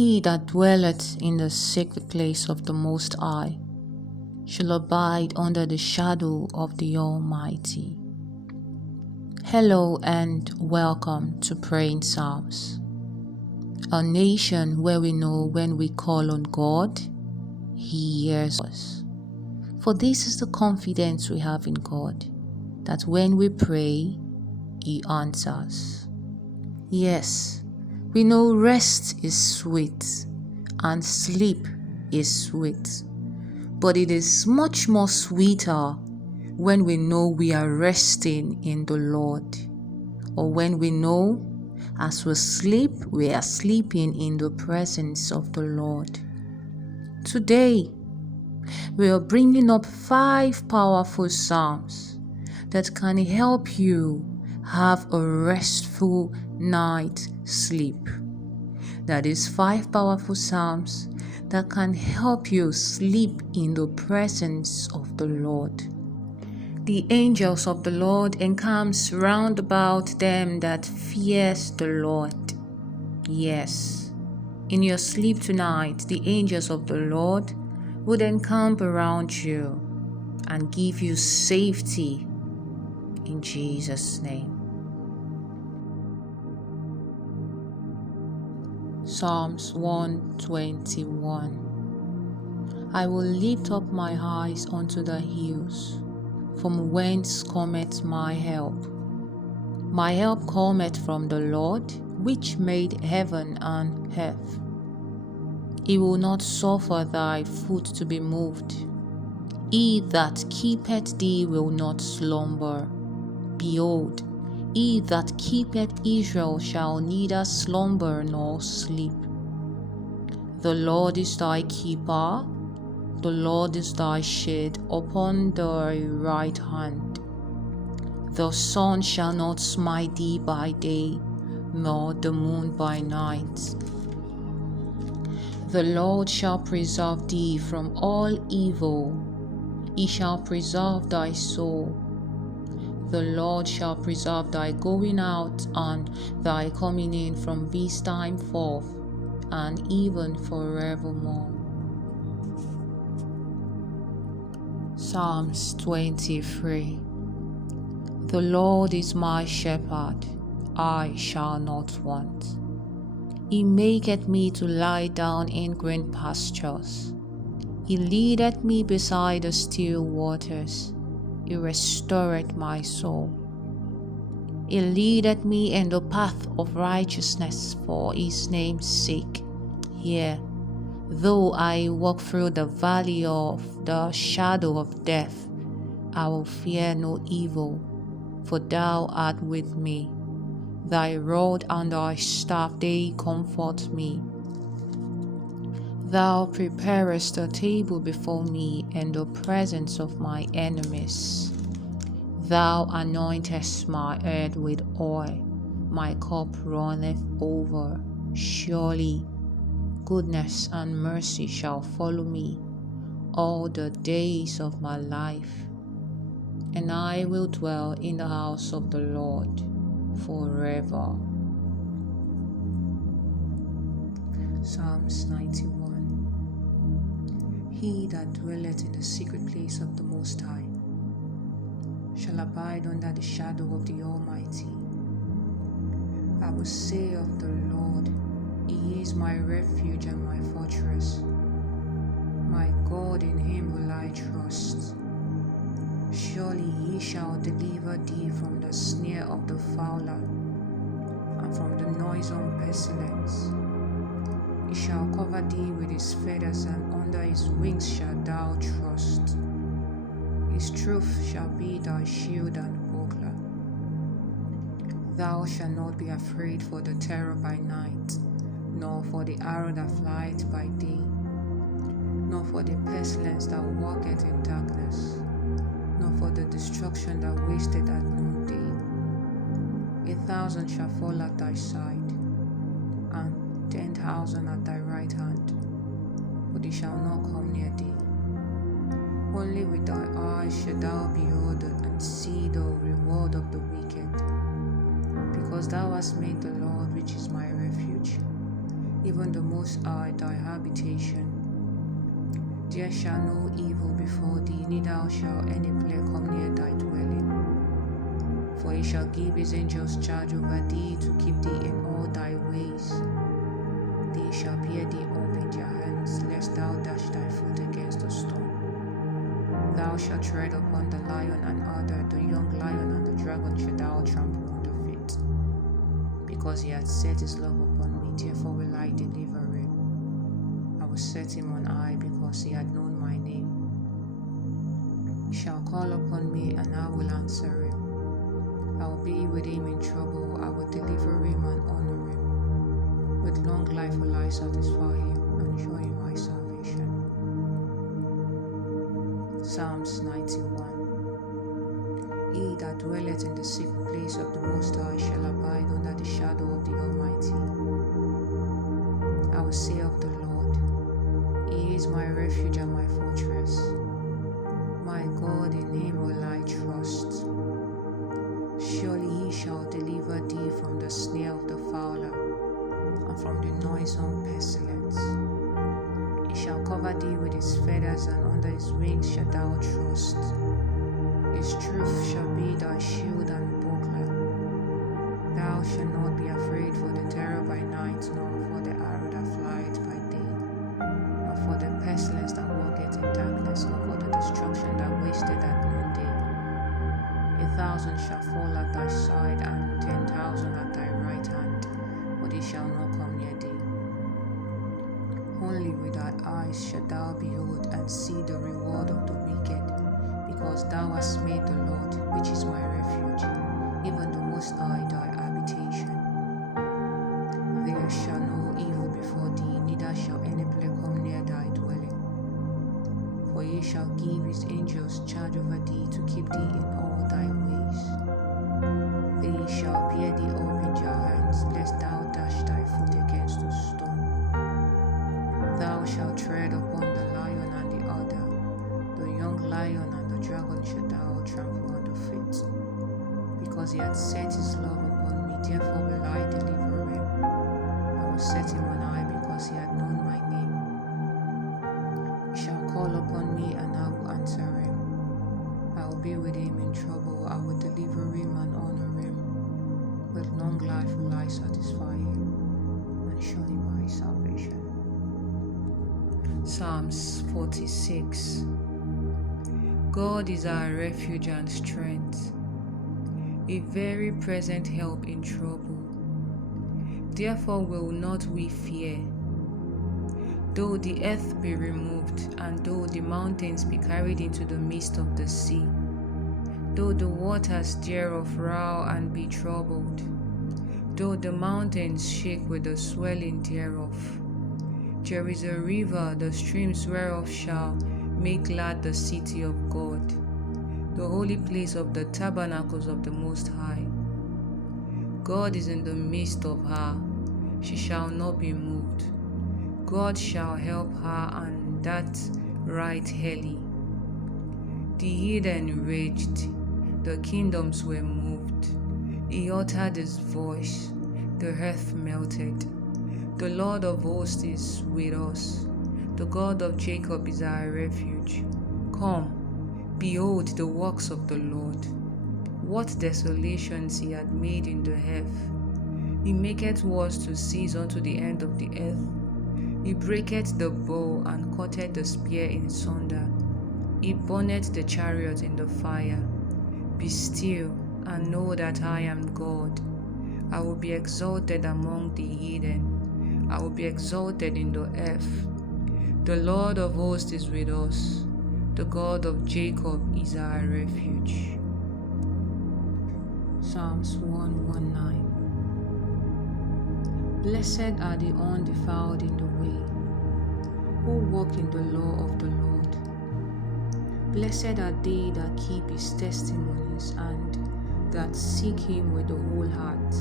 He that dwelleth in the secret place of the Most High shall abide under the shadow of the Almighty. Hello and welcome to Praying Psalms, a nation where we know when we call on God, He hears us. For this is the confidence we have in God, that when we pray, He answers. Yes, we know rest is sweet and sleep is sweet, but it is much more sweeter when we know we are resting in the Lord, or when we know as we sleep, we are sleeping in the presence of the Lord. Today, we are bringing up 5 powerful psalms that can help you have a restful night sleep. That is 5 powerful psalms that can help you sleep in the presence of the Lord. The angels of the Lord encamps round about them that fears the Lord. Yes, in your sleep tonight, the angels of the Lord would encamp around you and give you safety in Jesus' name. Psalms 121. I will lift up my eyes unto the hills, from whence cometh my help. My help cometh from the Lord, which made heaven and earth. He will not suffer thy foot to be moved. He that keepeth thee will not slumber. Behold, he that keepeth Israel shall neither slumber nor sleep. The Lord is thy keeper, the Lord is thy shade upon thy right hand. The sun shall not smite thee by day, nor the moon by night. The Lord shall preserve thee from all evil. He shall preserve thy soul. The Lord shall preserve thy going out and thy coming in from this time forth, and even forevermore. Psalms 23. The Lord is my shepherd, I shall not want. He maketh me to lie down in green pastures. He leadeth me beside the still waters. He restoreth my soul. He leadeth me in the path of righteousness for his name's sake. Yea, though I walk through the valley of the shadow of death, I will fear no evil, for thou art with me. Thy rod and thy staff, they comfort me. Thou preparest a table before me in the presence of my enemies. Thou anointest my head with oil, my cup runneth over. Surely goodness and mercy shall follow me all the days of my life, and I will dwell in the house of the Lord forever. Psalms 91. He that dwelleth in the secret place of the Most High shall abide under the shadow of the Almighty. I will say of the Lord, He is my refuge and my fortress. My God, in Him will I trust. Surely He shall deliver thee from the snare of the fowler, and from the noisome pestilence. He shall cover thee with His feathers, and under His wings shalt thou trust. His truth shall be thy shield and buckler. Thou shalt not be afraid for the terror by night, nor for the arrow that flieth by day, nor for the pestilence that walketh in darkness, nor for the destruction that wasteth at noonday. 1,000 shall fall at thy side, and 10,000 at thy right hand, but it shall not come near thee. Only with thy eyes shalt thou behold and see the reward of the wicked, because thou hast made the Lord, which is my refuge, even the Most High thy habitation. There shall no evil befall thee, neither shall any plague come near thy dwelling. For he shall give his angels charge over thee to keep thee in all thy ways. They shall bear thee up in their hands, lest thou dash thy foot against a stone. Thou shalt tread upon the lion and adder, the young lion and the dragon shalt thou trample under feet. Because he hath set his love upon me, therefore will I deliver him. I will set him on high, because he had known my name. He shall call upon me, and I will answer him. I will be with him in trouble. I will deliver him and honor him. With long life will I satisfy him and show him my salvation. Psalms 91. He that dwelleth in the secret place of the Most High shall abide under the shadow of the Almighty. I will say of the Lord, He is my refuge and my fortress. My God, in Him will I trust. Surely He shall deliver thee from the snare of the fowler, and from the noisome pestilence. He shall cover thee with His feathers, and under His wings shalt thou trust. His truth shall be thy shield and buckler. Thou shalt not be afraid for the terror by night, nor for the arrow that flieth by day, nor for the pestilence that walketh in darkness, nor for the destruction that wasteth at noonday. 1,000 shall fall at thy side, and 10,000 at thy right hand, but it shall not come near thee. Only with thy eyes shalt thou behold and see the reward of the wicked, because thou hast made the Lord, which is my refuge, even the Most High thy habitation. There shall no evil befall thee, neither shall any plague come near thy dwelling. For he shall give his angels charge over thee to keep thee in all thy ways. They shall bear thee up in their hands, lest thou dash thy foot against a stone. Thou shalt tread upon the lion and the adder, the young lion and the dragon shalt thou trample under feet. Because he hath set his love upon me, therefore will I deliver him. I will set him on high, because he hath known my name. He shall call upon me, and I will answer him. I will be with him in trouble. I will deliver him and honor him. With long life will I satisfy him and show him my salvation. Psalms 46. God is our refuge and strength, a very present help in trouble. Therefore will not we fear, though the earth be removed, and though the mountains be carried into the midst of the sea, though the waters thereof roar and be troubled, though the mountains shake with the swelling thereof. There is a river, the streams whereof shall make glad the city of God, the holy place of the tabernacles of the Most High. God is in the midst of her, she shall not be moved. God shall help her, and that right early. The heathen raged, the kingdoms were moved. He uttered his voice, the earth melted. The Lord of hosts is with us. The God of Jacob is our refuge. Come, behold the works of the Lord. What desolations he hath made in the earth. He maketh wars to cease unto the end of the earth. He breaketh the bow and cutteth the spear in sunder. He burneth the chariot in the fire. Be still, and know that I am God. I will be exalted among the heathen. I will be exalted in the earth. The Lord of hosts is with us. The God of Jacob is our refuge. Psalms 119. Blessed are the undefiled in the way, who walk in the law of the Lord. Blessed are they that keep his testimonies, and that seek him with the whole heart.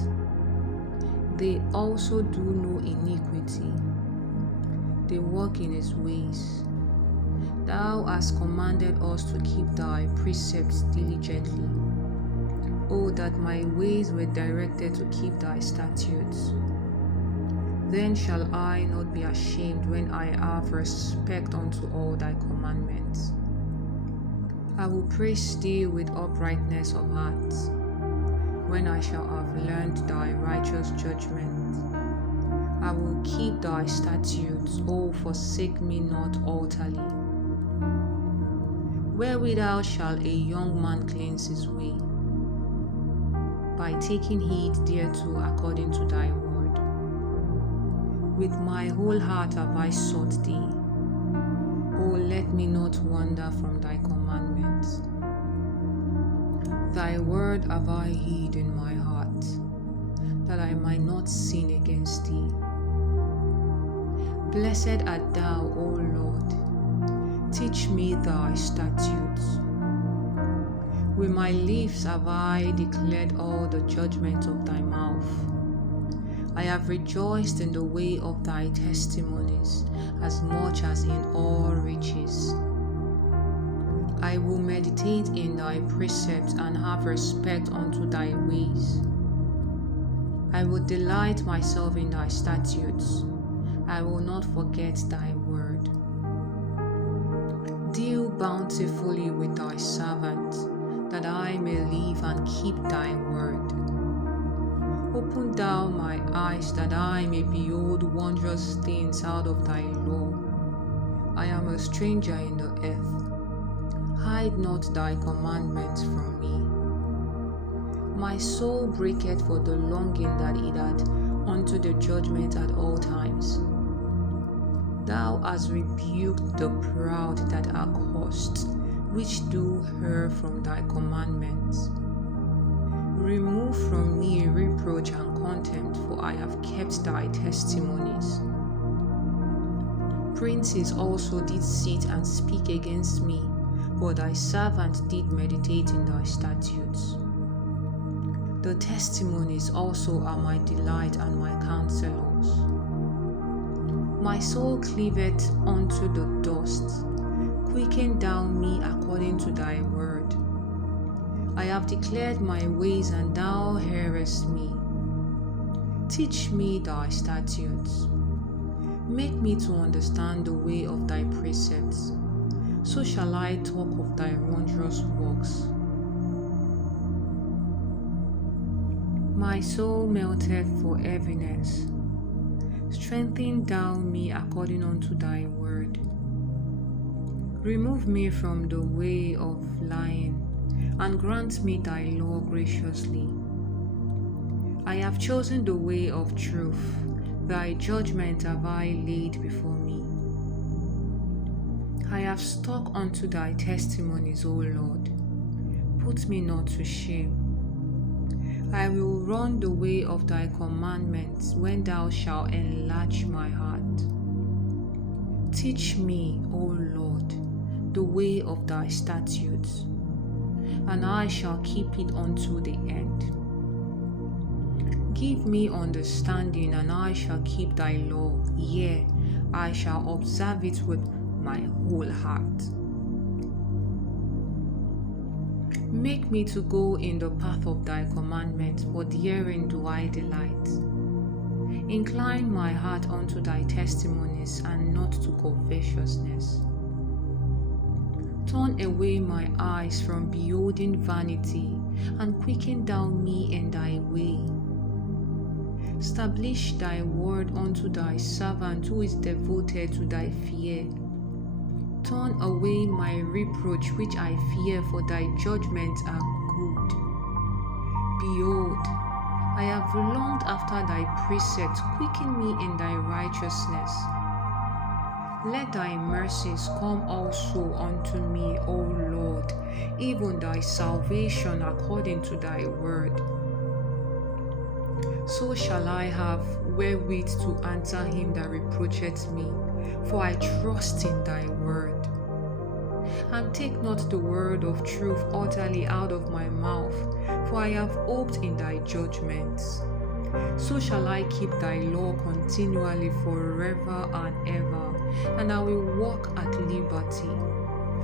They also do no iniquity. They walk in his ways. Thou hast commanded us to keep thy precepts diligently. Oh, that my ways were directed to keep thy statutes. Then shall I not be ashamed when I have respect unto all thy commandments. I will praise thee with uprightness of heart, when I shall have learned thy righteous judgment. I will keep thy statutes, O forsake me not utterly. Wherewithal shall a young man cleanse his way? By taking heed thereto according to thy word. With my whole heart have I sought thee. O let me not wander from thy commandments. Thy word have I hid in my heart, that I might not sin against thee. Blessed art thou, O Lord. Teach me thy statutes. With my lips have I declared all the judgments of thy mouth. I have rejoiced in the way of thy testimonies, as much as in all riches. I will meditate in thy precepts and have respect unto thy ways. I will delight myself in thy statutes. I will not forget thy word. Deal bountifully with thy servant, that I may live and keep thy word. Open thou my eyes, that I may behold wondrous things out of thy law. I am a stranger in the earth. Hide not thy commandments from me. My soul breaketh for the longing that it hath unto the judgment at all times. Thou hast rebuked the proud that are cursed, which do err from thy commandments. Remove from me reproach and contempt, for I have kept thy testimonies. Princes also did sit and speak against me, but thy servant did meditate in thy statutes. The testimonies also are my delight and my counselors. My soul cleaveth unto the dust. Quicken thou me according to thy word. I have declared my ways, and thou hearest me. Teach me thy statutes. Make me to understand the way of thy precepts. So shall I talk of thy wondrous works. My soul melteth for heaviness. Strengthen thou me according unto thy word. Remove me from the way of lying, and grant me thy law graciously. I have chosen the way of truth. Thy judgment have I laid before me. I have stuck unto thy testimonies, O Lord. Put me not to shame. I will run the way of thy commandments when thou shalt enlarge my heart. Teach me, O Lord, the way of thy statutes, and I shall keep it unto the end. Give me understanding, and I shall keep thy law. Yea, I shall observe it with my whole heart. Make me to go in the path of thy commandments, for therein do I delight. Incline my heart unto thy testimonies, and not to covetousness. Turn away my eyes from beholding vanity, and quicken thou me in thy way. Establish thy word unto thy servant who is devoted to thy fear. Turn away my reproach which I fear, for thy judgments are good. Behold, I have longed after thy precepts. Quicken me in thy righteousness. Let thy mercies come also unto me, O Lord, even thy salvation according to thy word. So shall I have wherewith to answer him that reproacheth me, for I trust in thy word. And take not the word of truth utterly out of my mouth, for I have hoped in thy judgments. So shall I keep thy law continually forever and ever, and I will walk at liberty,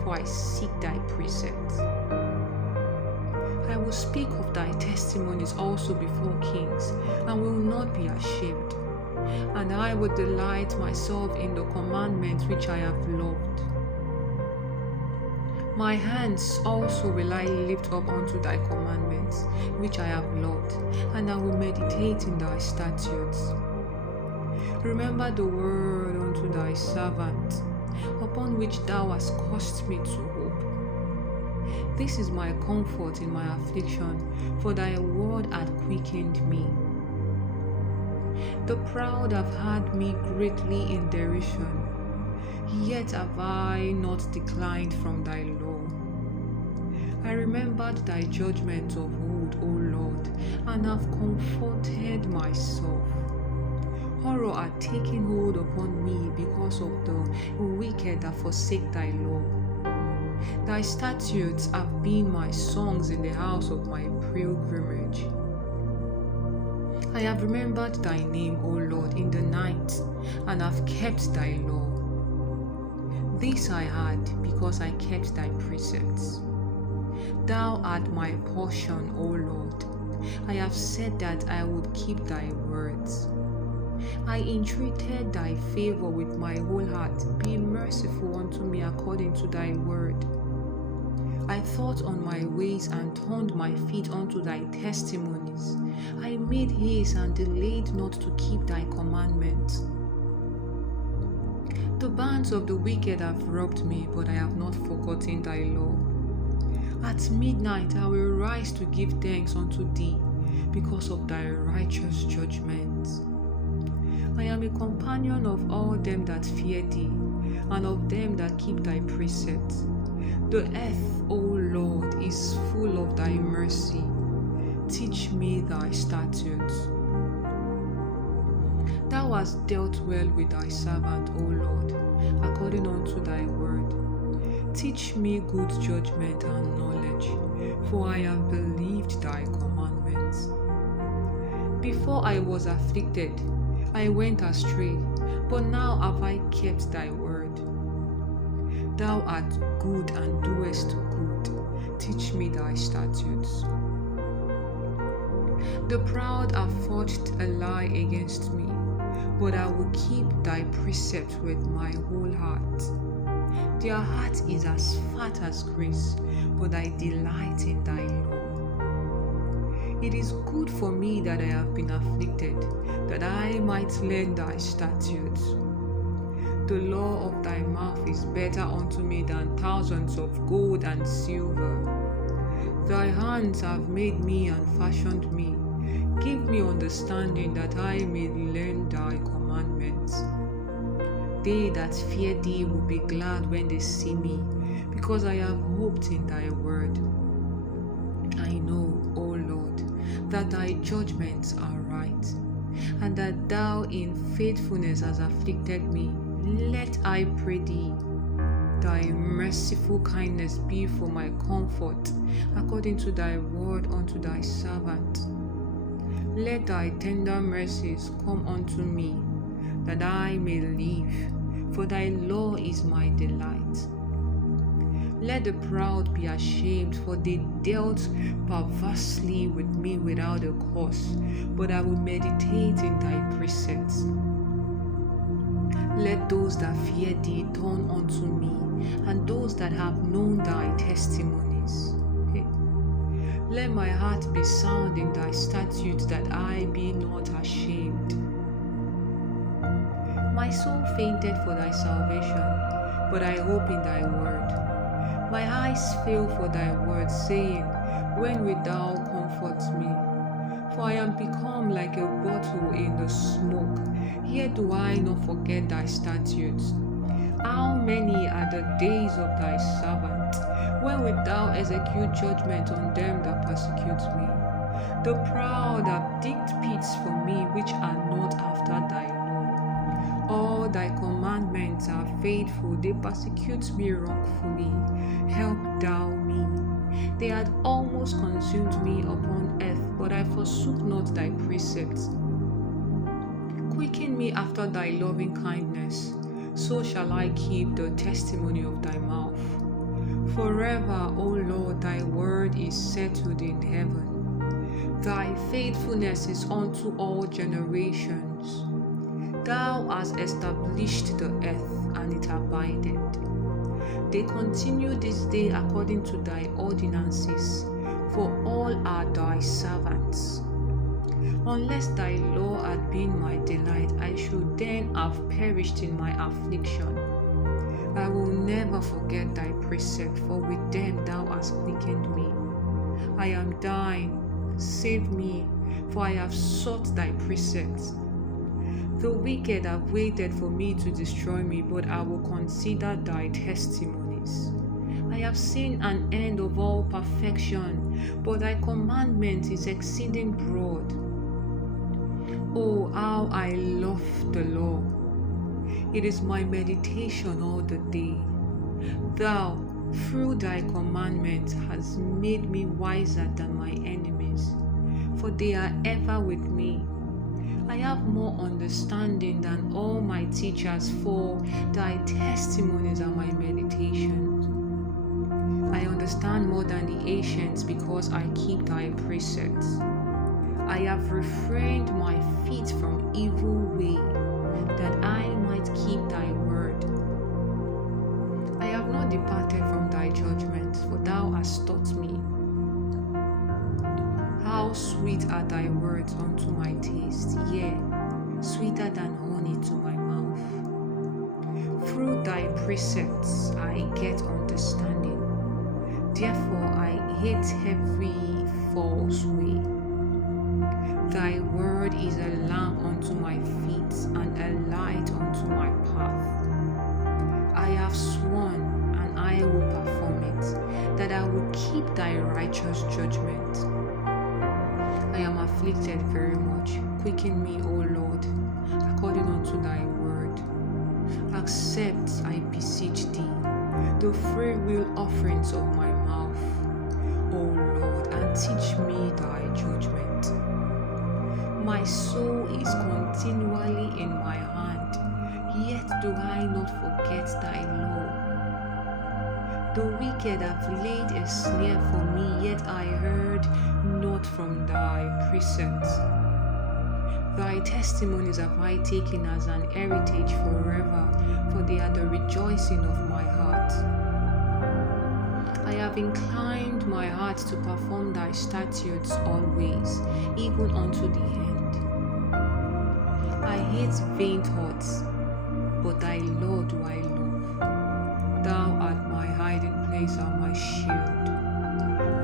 for I seek thy precepts. I will speak of thy testimonies also before kings, and will not be ashamed. and I will delight myself in the commandments which I have loved. My hands also will I lift up unto thy commandments, which I have loved, and I will meditate in thy statutes. Remember the word unto thy servant, upon which thou hast caused me to hope. This is my comfort in my affliction, for thy word hath quickened me. The proud have had me greatly in derision, yet have I not declined from thy law. I remembered thy judgment of old, O Lord, and have comforted myself. Horror hath taken hold upon me because of the wicked that forsake thy law. Thy statutes have been my songs in the house of my pilgrimage. I have remembered thy name, O Lord, in the night, and have kept thy law. This I had because I kept thy precepts. Thou art my portion, O Lord. I have said that I would keep thy words. I entreated thy favor with my whole heart. Be merciful unto me according to thy word. I thought on my ways and turned my feet unto thy testimonies. I made haste and delayed not to keep thy commandments. The bands of the wicked have robbed me, but I have not forgotten thy law. At midnight I will rise to give thanks unto thee, because of thy righteous judgments. I am a companion of all them that fear thee, and of them that keep thy precepts. The earth, O Lord, is full of thy mercy. Teach me thy statutes. Thou hast dealt well with thy servant, O Lord, according unto thy word. Teach me good judgment and knowledge, for I have believed thy commandments. Before I was afflicted, I went astray, but now have I kept thy word. Thou art good and doest good. Teach me thy statutes. The proud have forged a lie against me, but I will keep thy precepts with my whole heart. Their heart is as fat as grace, but I delight in thy law. It is good for me that I have been afflicted, that I might learn thy statutes. The law of thy mouth is better unto me than thousands of gold and silver. Thy hands have made me and fashioned me. Give me understanding that I may learn thy commandments. They that fear thee will be glad when they see me, because I have hoped in thy word. I know, O Lord, that thy judgments are right, and that thou in faithfulness hast afflicted me. Let, I pray thee, thy merciful kindness be for my comfort, according to thy word unto thy servant. Let thy tender mercies come unto me, that I may live, for thy law is my delight. Let the proud be ashamed, for they dealt perversely with me without a cause, but I will meditate in thy precepts. Let those that fear thee turn unto me, and those that have known thy testimonies. Let my heart be sound in thy statutes, that I be not ashamed. My soul fainted for thy salvation, but I hope in thy word. My eyes fail for thy word, saying, when wilt thou comfort me? For I am become like a bottle in the smoke, yet do I not forget thy statutes. How many are the days of thy servant? When wilt thou execute judgment on them that persecute me? The proud have digged pits for me, which are not after thy law. All thy commandments are faithful, they persecute me wrongfully. Help thou me. They had almost consumed me upon earth, but I forsook not thy precepts. Quicken me after thy loving kindness, so shall I keep the testimony of thy mouth. Forever, O Lord, thy word is settled in heaven. Thy faithfulness is unto all generations. Thou hast established the earth, and it abided. They continue this day according to thy ordinances, for all are thy servants. Unless thy law had been my delight, I should then have perished in my affliction. I will never forget thy precept, for with them thou hast quickened me. I am thine, save me, for I have sought thy precepts. The wicked have waited for me to destroy me, but I will consider thy testimonies. I have seen an end of all perfection, but thy commandment is exceeding broad. Oh, how I love the law! It is my meditation all the day. Thou, through thy commandments, hast made me wiser than my enemies, for they are ever with me. I have more understanding than all my teachers, for thy testimonies are my meditations. I understand more than the ancients, because I keep thy precepts. I have refrained my feet from evil way, that I might keep thy word. I have not departed from thy judgments, for thou hast taught me. How sweet are thy words unto my taste, yea, sweeter than honey to my mouth. Through thy precepts I get understanding, therefore I hate every false way. Thy word is a lamp unto my feet, and a light unto my path. I have sworn, and I will perform it, that I will keep thy righteous judgment. I am afflicted very much. Quicken me, O Lord, according unto thy word. Accept, I beseech thee, the freewill offerings of my mouth, O Lord, and teach me thy judgment. My soul is continually in my hand, yet do I not forget thy law. The wicked have laid a snare for me, yet I heard not from thy precepts. Thy testimonies have I taken as an heritage forever, for they are the rejoicing of my heart. I have inclined my heart to perform thy statutes always, even unto the end. I hate vain thoughts, but thy law do I love. Thou art my hiding place and my shield.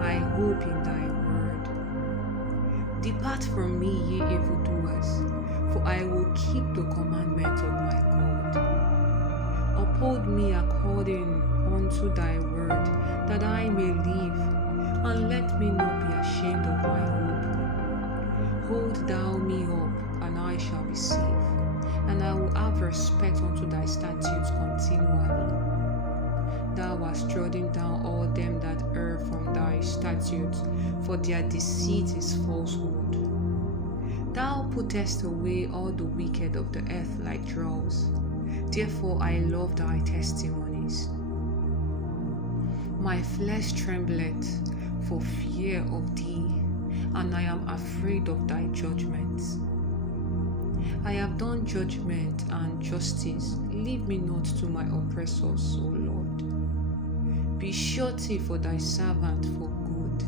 I hope in thy word. Depart from me, ye evildoers, for I will keep the commandment of my God. Uphold me according unto thy word, that I may live, and let me not be ashamed of my hope. Hold thou me up, and I shall be safe, and I will have respect unto thy statutes continually. Thou hast trodden down all them that err from thy statutes, for their deceit is falsehood. Thou puttest away all the wicked of the earth like dross. Therefore I love thy testimonies. My flesh trembleth for fear of thee, and I am afraid of thy judgments. I have done judgment and justice. Leave me not to my oppressors, O Lord. Be surety for thy servant for good.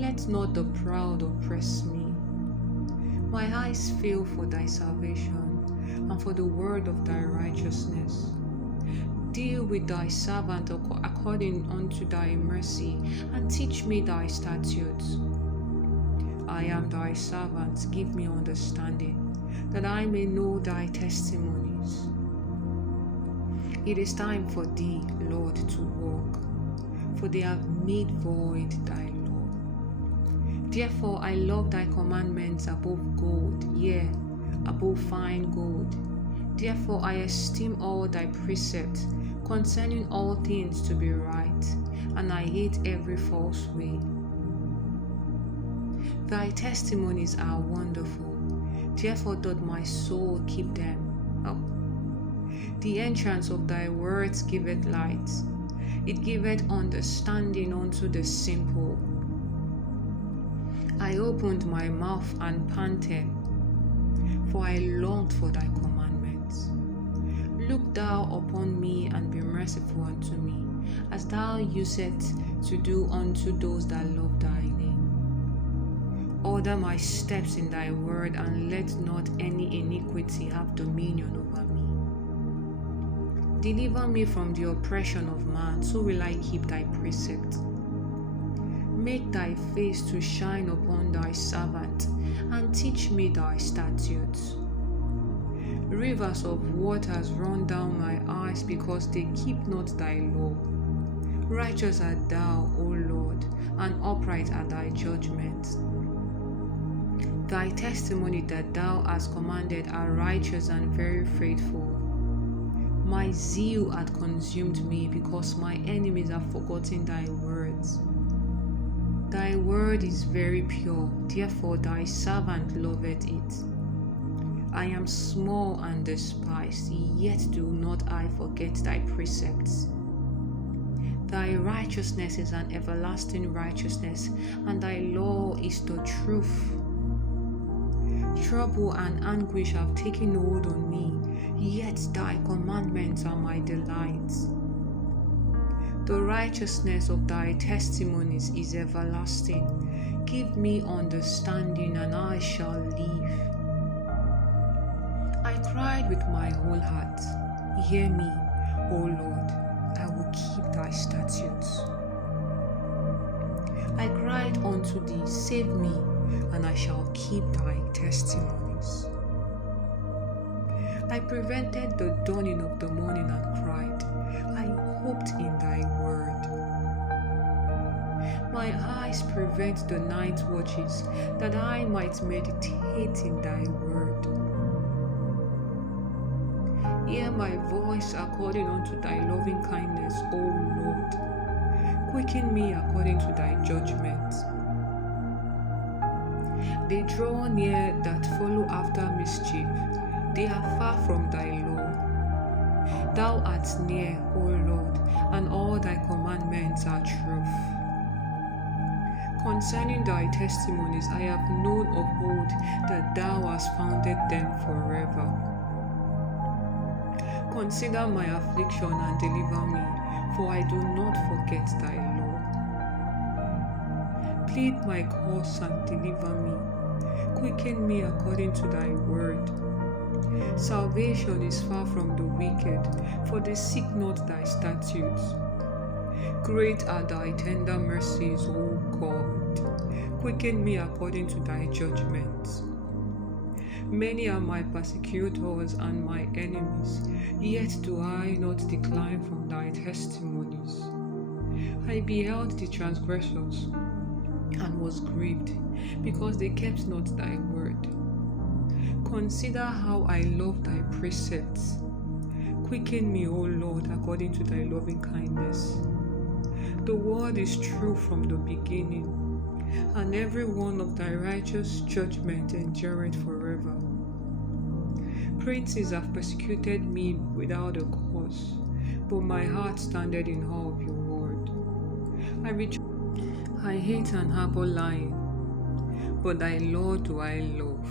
Let not the proud oppress me. My eyes fail for thy salvation, and for the word of thy righteousness. Deal with thy servant according unto thy mercy, and teach me thy statutes. I am thy servant, give me understanding, that I may know thy testimonies. It is time for thee, Lord, to walk, for they have made void thy law. Therefore I love thy commandments above gold, yea, above fine gold. Therefore I esteem all thy precepts concerning all things to be right, and I hate every false way. Thy testimonies are wonderful, therefore doth my soul keep them. The entrance of thy words giveth light, it giveth understanding unto the simple. I opened my mouth and panted, for I longed for thy commandments. Look thou upon me and be merciful unto me, as thou usest to do unto those that love thy name. Order my steps in thy word, and let not any iniquity have dominion over me. Deliver me from the oppression of man, so will I keep thy precepts. Make thy face to shine upon thy servant, and teach me thy statutes. Rivers of waters run down my eyes, because they keep not thy law. Righteous art thou, O Lord, and upright are thy judgments. Thy testimony that thou hast commanded are righteous and very faithful. My zeal hath consumed me, because my enemies have forgotten thy words. Thy word is very pure, therefore thy servant loveth it. I am small and despised, yet do not I forget thy precepts. Thy righteousness is an everlasting righteousness, and thy law is the truth. Trouble and anguish have taken hold on me, yet thy commandments are my delights. The righteousness of thy testimonies is everlasting. Give me understanding, and I shall live. I cried with my whole heart. Hear me, O Lord, I will keep thy statutes. I cried unto thee, save me, and I shall keep thy testimonies. I prevented the dawning of the morning and cried. I hoped in thy word. My eyes prevent the night watches, that I might meditate in thy word. Hear my voice according unto thy loving kindness, O Lord. Quicken me according to thy judgment. They draw near that follow after mischief. They are far from thy law. Thou art near, O Lord, and all thy commandments are truth. Concerning thy testimonies, I have known of old that thou hast founded them forever. Consider my affliction and deliver me, for I do not forget thy law. Plead my cause and deliver me. Quicken me according to thy word. Salvation is far from the wicked, for they seek not thy statutes. Great are thy tender mercies, O God. Quicken me according to thy judgments. Many are my persecutors and my enemies, yet do I not decline from thy testimonies. I beheld the transgressors and was grieved, because they kept not thy word. Consider how I love thy precepts. Quicken me, O Lord, according to thy loving kindness. The word is true from the beginning, and every one of thy righteous judgment endureth forever. Princes have persecuted me without a cause, but my heart standeth in awe of your word. I hate and harbor lying, but thy law do I love.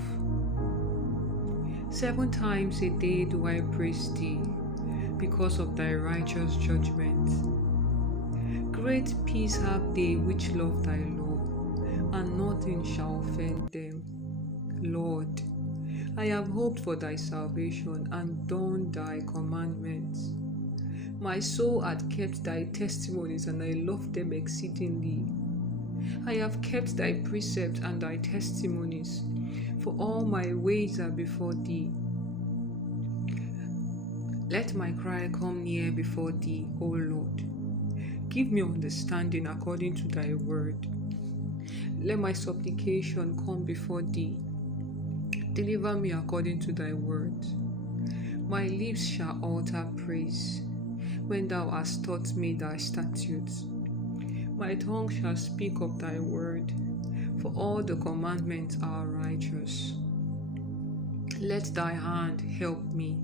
7 times a day do I praise thee, because of thy righteous judgments. Great peace have they which love thy law, and nothing shall offend them. Lord, I have hoped for thy salvation, and done thy commandments. My soul hath kept thy testimonies, and I love them exceedingly. I have kept thy precepts and thy testimonies, for all my ways are before thee. Let my cry come near before thee, O Lord. Give me understanding according to thy word. Let my supplication come before thee. Deliver me according to thy word. My lips shall utter praise, when thou hast taught me thy statutes. My tongue shall speak of thy word, for all the commandments are righteous. Let thy hand help me,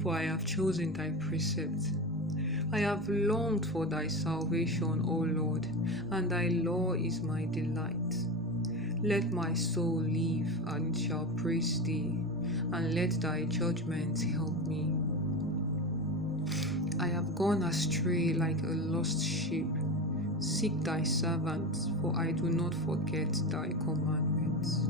for I have chosen thy precepts. I have longed for thy salvation, O Lord, and thy law is my delight. Let my soul live, and it shall praise thee, and let thy judgments help me. I have gone astray like a lost sheep. Seek thy servant, for I do not forget thy commandments.